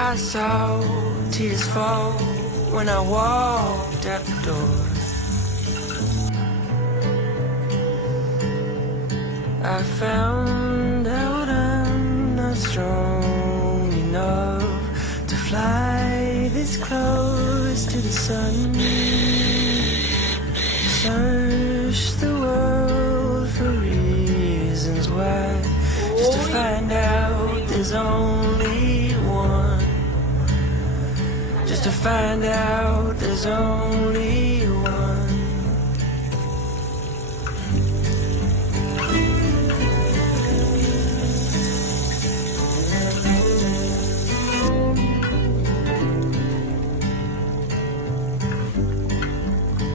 I saw tears fall when I walked out the door. I found out I'm not strong enough to fly this close to the sun. Search the world for reasons why, just to find out there's only one. Just to find out there's only